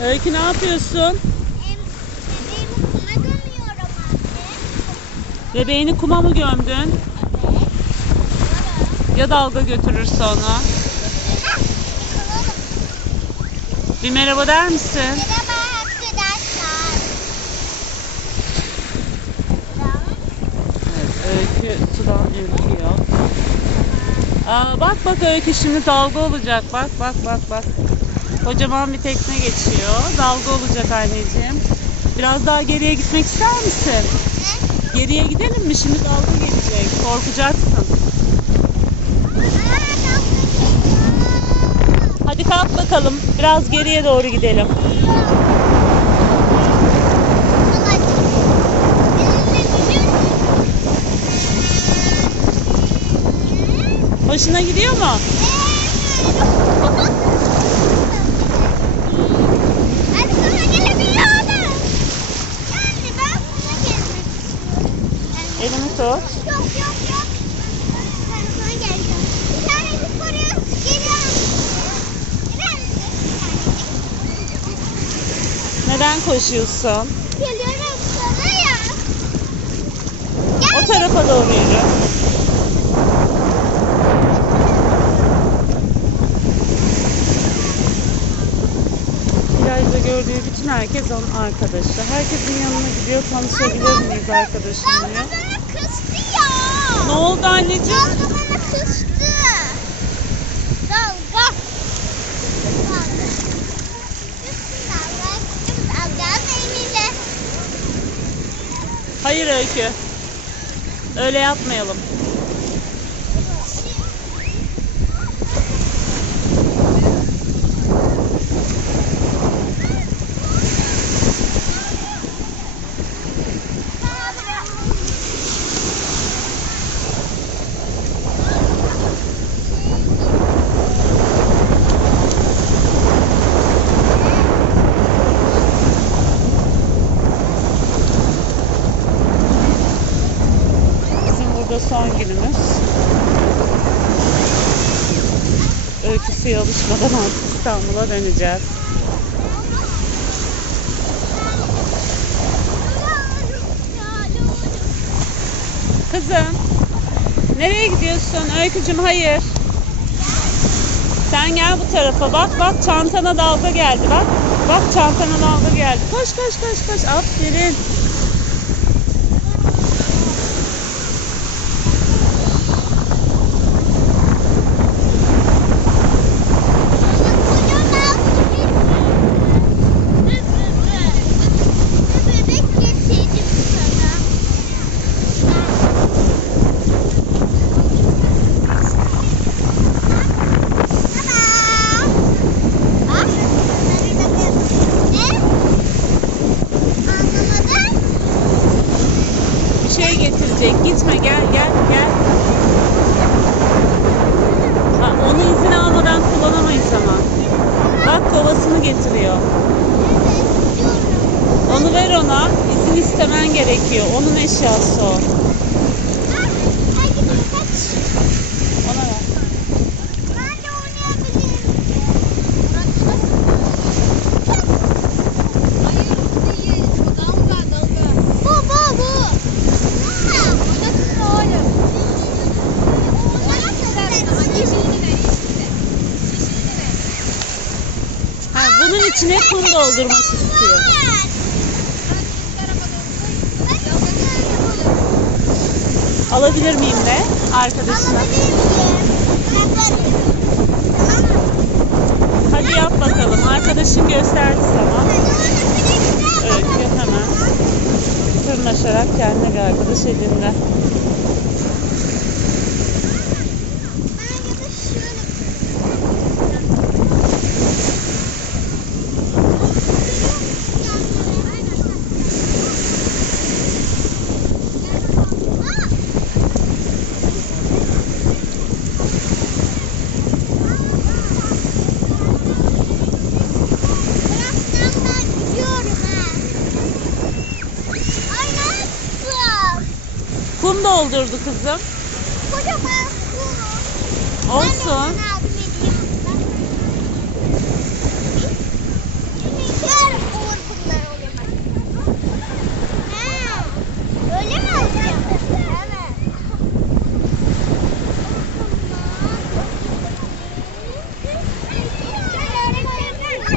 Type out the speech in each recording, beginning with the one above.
Öykü ne yapıyorsun? Bebeğimi kuma gömüyorum anne. Bebeğini kuma mı gömdün? Evet. Ya dalga götürür sonra? Hah, yıkalalım. Bir merhaba der misin? Merhaba arkadaşlar. Evet, öykü sudan ürküyor. Aa, bak bak Öykü şimdi dalga olacak. Bak bak bak bak. Kocaman bir tekne geçiyor. Dalga olacak anneciğim. Biraz daha geriye gitmek ister misin? Geriye gidelim mi? Şimdi dalga gelecek. Korkacaksın. Hadi kalk bakalım. Biraz geriye doğru gidelim. Hoşuna gidiyor mu? Hadi Yok yok yok. Ben sana geleceğim. Bir tane yukarıya geliyorum. Neden koşuyorsun? geliyorum sana ya. O tarafa doğru yürü. Plajda gördüğü bütün herkes onun arkadaşı. Herkesin yanına gidiyor. Tanışabilir miyiz arkadaşım diyor. Ne oldu anneciğim? Dalga bana kıstı. Dalga. Hayır Öykü. Öyle yapmayalım. Burada son günümüz. Öykü suya alışmadan artık İstanbul'a döneceğiz. Kızım, nereye gidiyorsun? Öykücüm hayır. Sen gel bu tarafa bak bak çantana dalga geldi bak. Bak çantana dalga geldi. Koş koş koş koş aferin. Gitme gel gel gel. Ha, onu izin almadan kullanamayız ama. Bak kovasını getiriyor. Onu ver ona. İzin istemen gerekiyor. Onun eşyası o. Ona ver. Ben de oynayabilirim. Bu bu bu. Ha, bunun içine kum doldurmak istiyor. Alabilir miyim de arkadaşına? Hadi yap bakalım. Arkadaşın gösterdi sana. Öykü hemen tırnaşarak kendi bir arkadaş elinde. doldurdu kızım? Kocaman su. Olsun.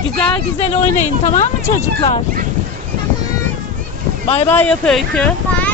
Güzel güzel oynayın tamam mı çocuklar? Bay bay yap Öykü. Bye.